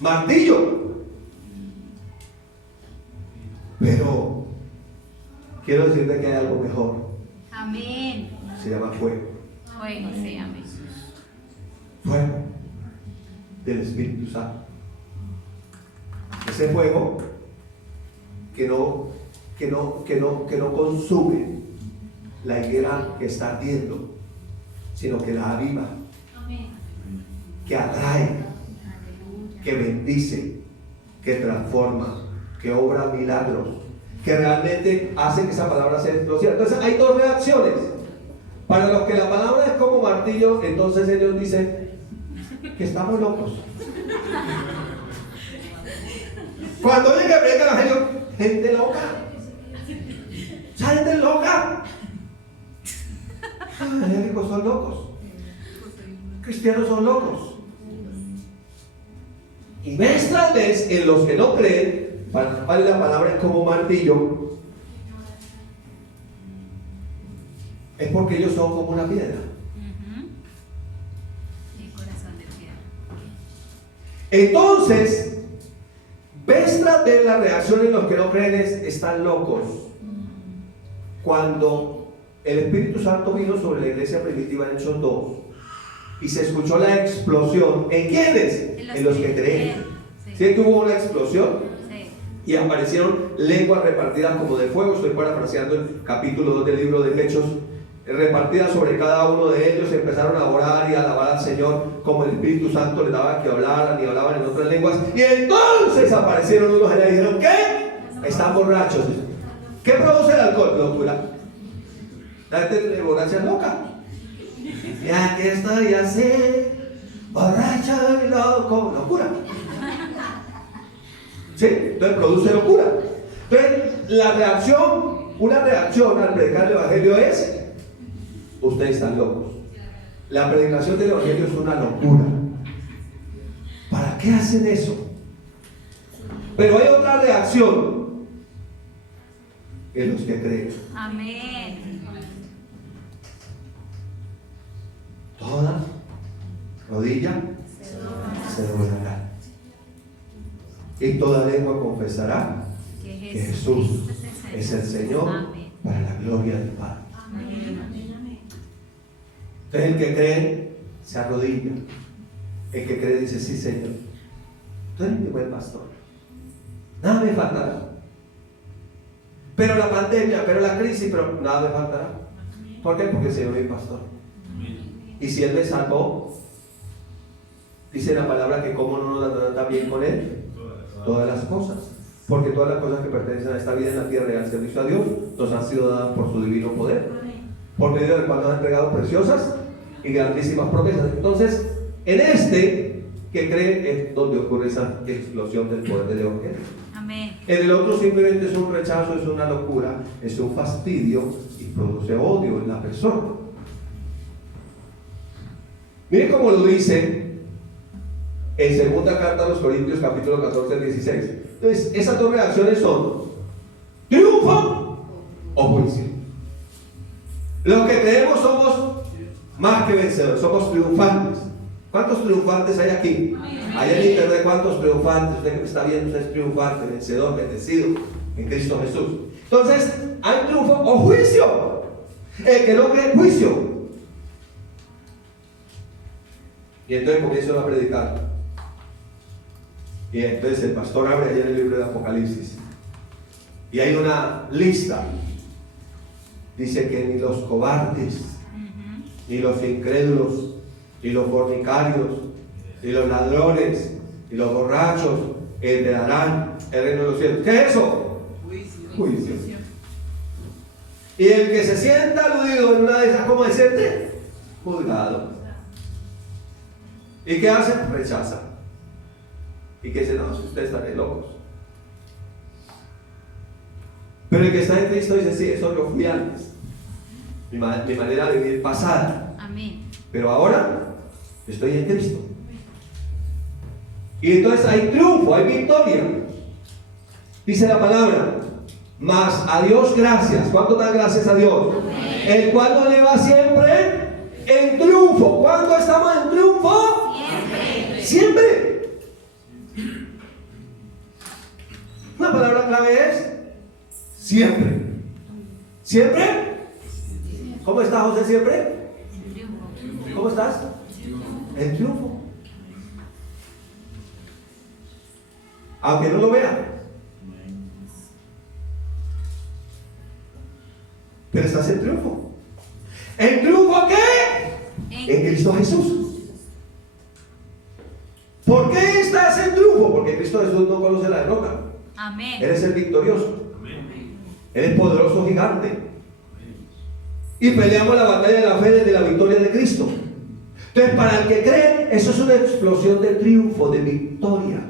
Martillo. Pero quiero decirte que hay algo mejor. Amén. Se llama fuego. Fuego, sí, amén. Fuego del Espíritu Santo. Ese fuego que no consume la higuera que está ardiendo, sino que la aviva, que atrae, que bendice, que transforma, que obra milagros, que realmente hace que esa palabra sea explosiva. Entonces hay dos reacciones. Para los que la palabra es como martillo, entonces ellos dicen que estamos locos. Cuando oyen que predica el evangelio, gente loca. Esa gente loca. Evangélicos son locos. Cristianos son locos. Y vez tras vez, en los que no creen, para la palabra es como martillo, es porque ellos son como una piedra. El corazón de piedra. Entonces, vez tras vez la reacción en los que no creen están locos. Cuando el Espíritu Santo vino sobre la iglesia primitiva en Hechos 2 y se escuchó la explosión, ¿en quiénes? En los que creen. ¿Sí que hubo una explosión? Sí. Y aparecieron lenguas repartidas como de fuego. Estoy parafraseando el capítulo 2 del libro de Hechos. Repartidas sobre cada uno de ellos, empezaron a orar y a alabar al Señor como el Espíritu Santo les daba que hablaran y hablaban en otras lenguas. Y entonces aparecieron unos allá y dijeron, ¿qué? Están borrachos. ¿Qué produce el alcohol? Locura. La gente borracha es loca. Ya que estoy así, borracho y loco. Locura. ¿Sí? Entonces produce locura. Entonces la reacción, una reacción al predicar el evangelio es: ustedes están locos. La predicación del evangelio es una locura. ¿Para qué hacen eso? Pero hay otra reacción en los que creen. Amén. Toda rodilla se doblará y toda lengua confesará Que que Jesús es es el Señor Amén. para la gloria del Padre. Amén. Entonces el que cree se arrodilla. El que cree dice: sí, Señor, tú eres mi buen pastor, nada me faltará. Pero la pandemia, pero la crisis, pero nada me faltará. ¿Por qué? Porque el Señor es mi pastor. Y si Él me salvó, dice la palabra que cómo no nos dará también con Él todas las cosas. Porque todas las cosas que pertenecen a esta vida en la tierra y al servicio a Dios nos han sido dadas por su divino poder, por medio del cual nos ha entregado preciosas y grandísimas promesas. Entonces, en este que cree es donde ocurre esa explosión del poder de Dios. Amén. En el otro simplemente es un rechazo, es una locura, es un fastidio y produce odio en la persona. Miren cómo lo dice en segunda carta a los Corintios, capítulo 14 al 16. Entonces, esas dos reacciones son triunfo o juicio. Los que creemos somos más que vencedores, somos triunfantes. ¿Cuántos triunfantes hay aquí? Hay en internet cuántos triunfantes. Usted que me está viendo, usted es triunfante, vencedor, bendecido en Cristo Jesús. Entonces, ¿hay triunfo o juicio? El que no cree, juicio. Y entonces comienzo a predicar. Y entonces el pastor abre allá en el libro de Apocalipsis. Y hay una lista. Dice que ni los cobardes, ni los incrédulos, ni los fornicarios, ni los ladrones, ni los borrachos heredarán el reino de los cielos. ¿Qué es eso? Juicio. Y el que se sienta aludido en una de esas, ¿cómo decirte? Juzgado. ¿Y qué hace? Rechaza. Y que dice: no, si ustedes están locos. Pero el que está en Cristo dice: sí, eso yo fui antes. Mi manera de vivir pasada. Amén. Pero ahora estoy en Cristo. Y entonces hay triunfo, hay victoria. Dice la palabra: mas a Dios gracias. ¿Cuánto dan gracias a Dios? Amén. El cual nos lleva siempre en triunfo. ¿Cuándo estamos en triunfo? Siempre. Siempre. Una palabra clave es siempre. ¿Siempre? ¿Cómo está José siempre? Triunfo. ¿Cómo estás? En triunfo. Aunque no lo vea. Pero estás en triunfo. ¿En triunfo qué? En Cristo Jesús. ¿Por qué estás en triunfo? Porque Cristo Jesús no conoce la derrota. Amén. Eres el victorioso. Eres poderoso gigante. Y peleamos la batalla de la fe desde la victoria de Cristo. Entonces, para el que cree, eso es una explosión de triunfo, de victoria.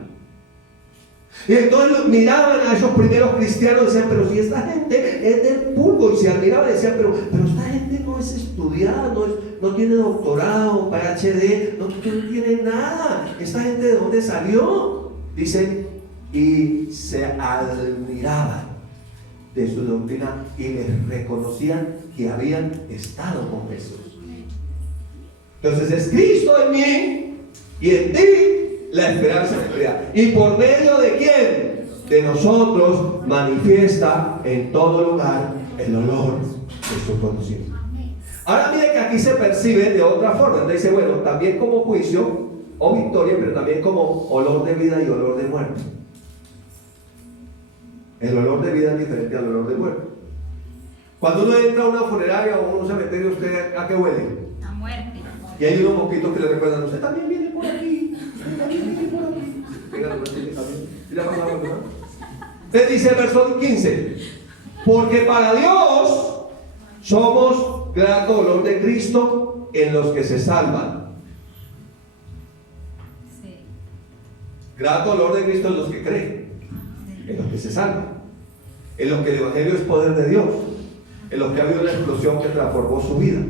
Y entonces miraban a esos primeros cristianos y decían: pero si esta gente es del pulgo. Y se admiraban y decían: pero esta gente no es estudiada, no tiene doctorado, PhD, no tiene nada. ¿Esta gente de dónde salió? Dicen, y se admiraban de su doctrina y les reconocían que habían estado con Jesús. Entonces es Cristo en mí y en ti la esperanza de gloria. ¿Y por medio de quién? De nosotros manifiesta en todo lugar el olor de su conocimiento. Ahora mire que aquí se percibe de otra forma. Entonces dice: bueno, también como juicio o victoria, pero también como olor de vida y olor de muerte. El olor de vida es diferente al olor de muerte. Cuando uno entra a una funeraria o a un cementerio, ¿usted a qué huele? A muerte. Y hay unos mosquitos que le recuerdan: usted también viene por aquí, usted también viene por aquí. Venga, no tiene también. ¿Y la pasada, verdad? Entonces dice el verso 15: porque para Dios somos grato olor de Cristo en los que se salvan. Sí. Grato olor de Cristo en los que creen, en los que se salvan, en los que el Evangelio es poder de Dios, en los que ha habido una explosión que transformó su vida,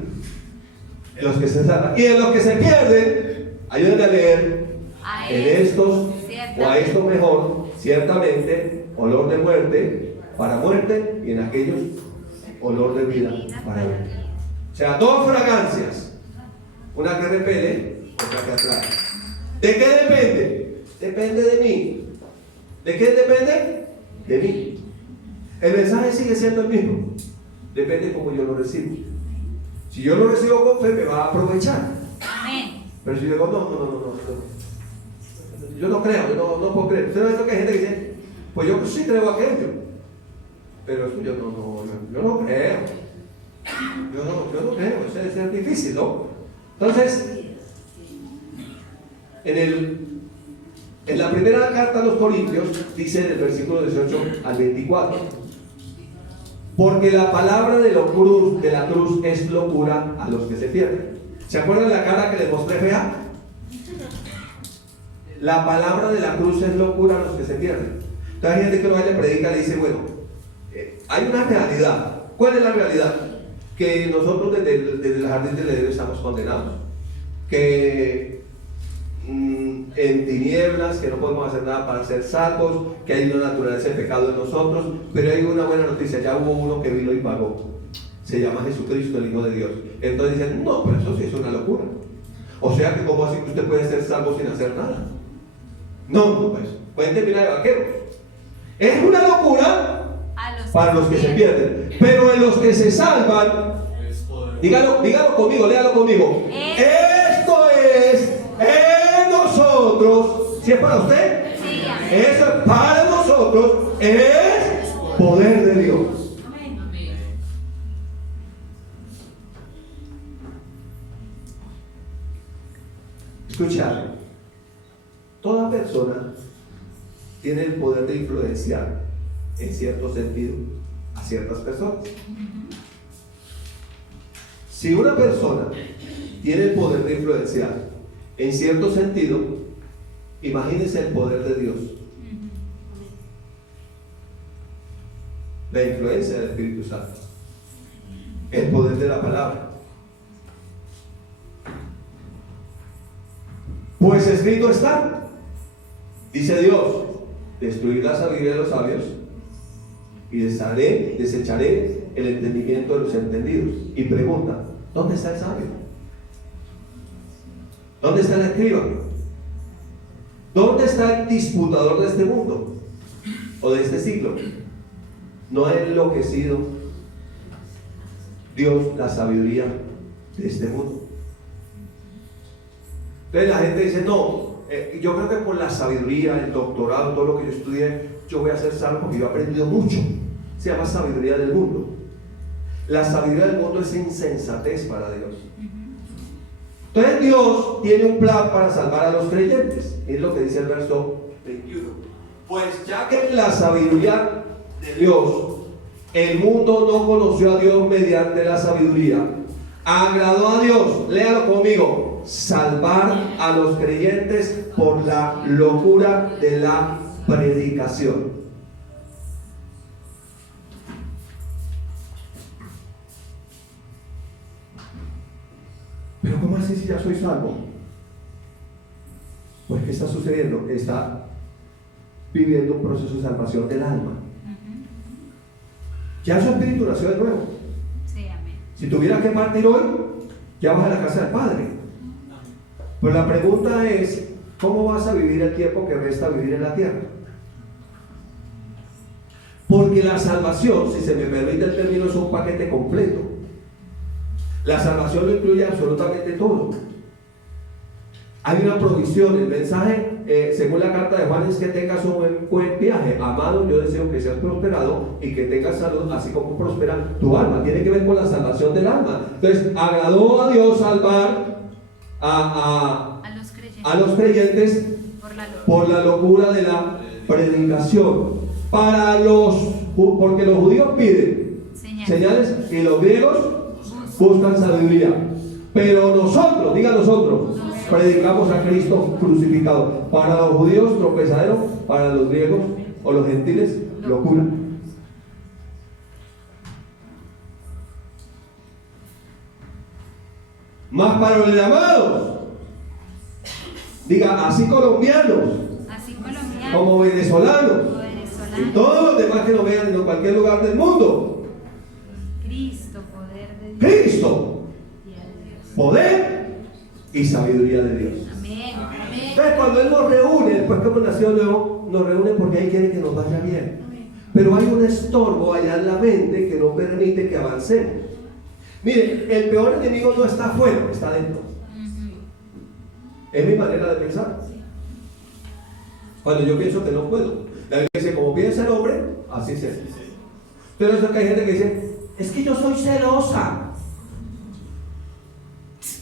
en los que se salvan. Y en los que se pierden, ayúdenme a leer: en estos, o a esto mejor, ciertamente, olor de muerte para muerte, y en aquellos, olor de vida para vida. O sea, dos fragancias, una que repele, otra que atrae. ¿De qué depende? Depende de mí. ¿De qué depende? De mí. El mensaje sigue siendo el mismo. Depende de cómo yo lo recibo. Si yo lo recibo con fe, me va a aprovechar. Amén. Pero si yo digo, no, yo no creo, yo no puedo creer. ¿Usted no ha visto que hay gente que dice, pues yo sí creo aquello? Pero eso yo no creo. Yo no creo, eso debe ser difícil, ¿no? Entonces, en la primera carta a los Corintios, dice del versículo 18 al 24, porque la palabra de la cruz es locura a los que se pierden. ¿Se acuerdan la cara que les mostré fea? La palabra de la cruz es locura a los que se pierden. Entonces hay gente que uno le predica y le dice, bueno, hay una realidad. ¿Cuál es la realidad? Que nosotros desde el jardín del Edén estamos condenados. Que en tinieblas, que no podemos hacer nada para ser salvos, que hay una naturaleza de pecado en nosotros, pero hay una buena noticia, ya hubo uno que vino y pagó. Se llama Jesucristo, el Hijo de Dios. Entonces dicen, no, pero eso sí es una locura. O sea que ¿cómo así que usted puede ser salvo sin hacer nada? No, pues, pueden terminar de vaqueros. Es una locura para los que se pierden, pero en los que se salvan, dígalo conmigo, léalo conmigo. Esto es en nosotros. ¿Si es para usted? Sí, amén. Eso es para nosotros, es poder de Dios. Escuchar. Toda persona tiene el poder de influenciar en cierto sentido a ciertas personas. Si una persona tiene el poder de influenciar en cierto sentido, imagínense el poder de Dios. La influencia del Espíritu Santo, el poder de la palabra. Pues escrito está, dice Dios, destruir la sabiduría de los sabios y desecharé el entendimiento de los entendidos. Y pregunta, ¿dónde está el sabio? ¿Dónde está el escriba? ¿Dónde está el disputador de este mundo o de este siglo? ¿No ha enloquecido Dios la sabiduría de este mundo? Entonces la gente dice, no, yo creo que por la sabiduría, el doctorado, todo lo que yo estudié, yo voy a ser salvo porque yo he aprendido mucho. Se llama sabiduría del mundo. La sabiduría del mundo es insensatez para Dios. Entonces Dios tiene un plan para salvar a los creyentes. Es lo que dice el verso 21. Pues ya que en la sabiduría de Dios el mundo no conoció a Dios mediante la sabiduría, agradó a Dios, léalo conmigo, salvar a los creyentes por la locura de la predicación. Pero ¿cómo así si ya soy salvo? Pues ¿qué está sucediendo? Está viviendo un proceso de salvación del alma. Ya su espíritu nació de nuevo. Sí, amén. Si tuvieras que partir hoy, ya vas a la casa del Padre. Pero la pregunta es, ¿cómo vas a vivir el tiempo que resta vivir en la tierra? Porque la salvación, si se me permite el término, es un paquete completo. La salvación lo incluye absolutamente todo. Hay una provisión. El mensaje, según la carta de Juan, es que tengas un buen viaje. Amado, yo deseo que seas prosperado y que tengas salud, así como prospera tu alma. Tiene que ver con la salvación del alma. Entonces, agradó a Dios salvar a los creyentes por la locura de la predicación. Porque los judíos piden señales y los griegos buscan sabiduría. Pero nosotros, diga nosotros, predicamos a Cristo crucificado. Para los judíos, tropezadero; para los griegos o los gentiles, locura. Más para los llamados, diga así colombianos, como venezolanos, y todos los demás que nos vean en cualquier lugar del mundo. Cristo, poder de Dios. Cristo, poder y sabiduría de Dios. Amén. Entonces cuando Él nos reúne, después que hemos nacido nuevo, nos reúne porque Él quiere que nos vaya bien. pero hay un estorbo allá en la mente que no permite que avancemos. Mire, el peor enemigo no está afuera, está dentro. Es mi manera de pensar. Cuando yo pienso que no puedo, la Biblia dice, como piensa el hombre, así se hace. Entonces hay gente que dice, es que yo soy celosa.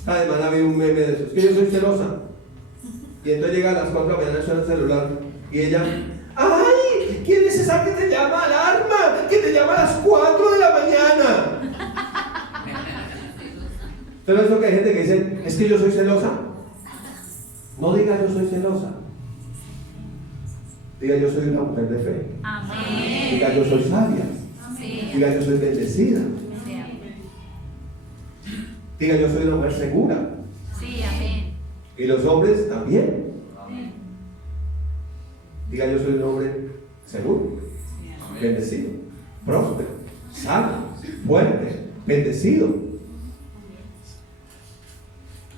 Además había un meme de eso, es que yo soy celosa. Y entonces llega a las 4 de la mañana, suena el celular y ella, ¡ay! ¿Quién es esa que te llama alarma? Que te llama a las 4 de la mañana. Entonces es lo que hay gente que dice, es que yo soy celosa. No diga yo soy celosa. Diga yo soy una mujer de fe. Amén. Diga yo soy sabia. Sí. Diga yo soy bendecida. Sí, amén. Diga yo soy una mujer segura. Sí, amén. Y los hombres también. Amén. Diga yo soy un hombre seguro, bendecido, próspero, sano, fuerte, bendecido.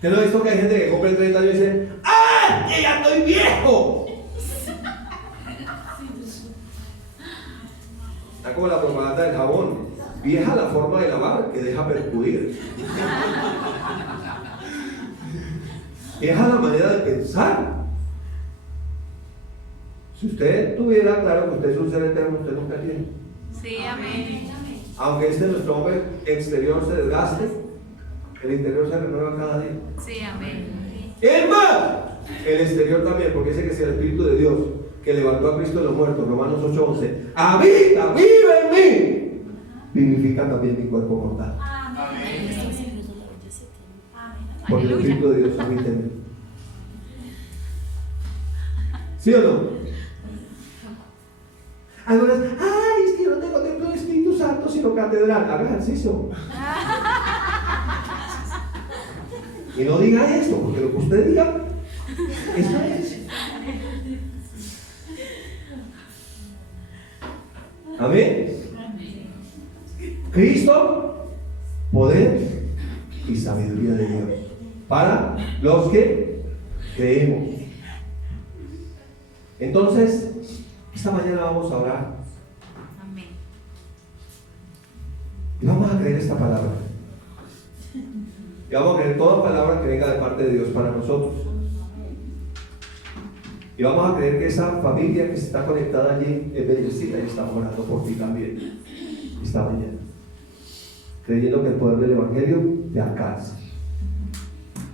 ¿Usted no ha visto que hay gente que cumple 30 años y dice, ¡ah! ¡Que ya estoy viejo! Está como la propaganda del jabón. Vieja la forma de lavar que deja percudir. Vieja la manera de pensar. Si usted tuviera claro que usted es un ser eterno, usted nunca tiene. Sí, amén. Aunque nuestro hombre exterior se desgaste, el interior se renueva cada día. Sí, amén. Es más, el exterior también, porque dice que si el Espíritu de Dios que levantó a Cristo de los muertos, Romanos 8:11, habita, vive en mí, vivifica también mi cuerpo mortal. Porque el Espíritu de Dios habita en mí. ¿Sí o no? Algunas, ay, es que yo no tengo templo del Espíritu Santo, sino catedral. Haga ejercicio. Y no diga esto, porque lo que usted diga, eso es. Amén. Cristo, poder y sabiduría de Dios para los que creemos. Entonces, esta mañana vamos a orar Amén. y vamos a creer esta palabra. Y vamos a creer toda palabra que venga de parte de Dios para nosotros. Y vamos a creer que esa familia que está conectada allí es bendecida y estamos orando por ti también esta mañana. Creyendo que el poder del Evangelio te alcanza.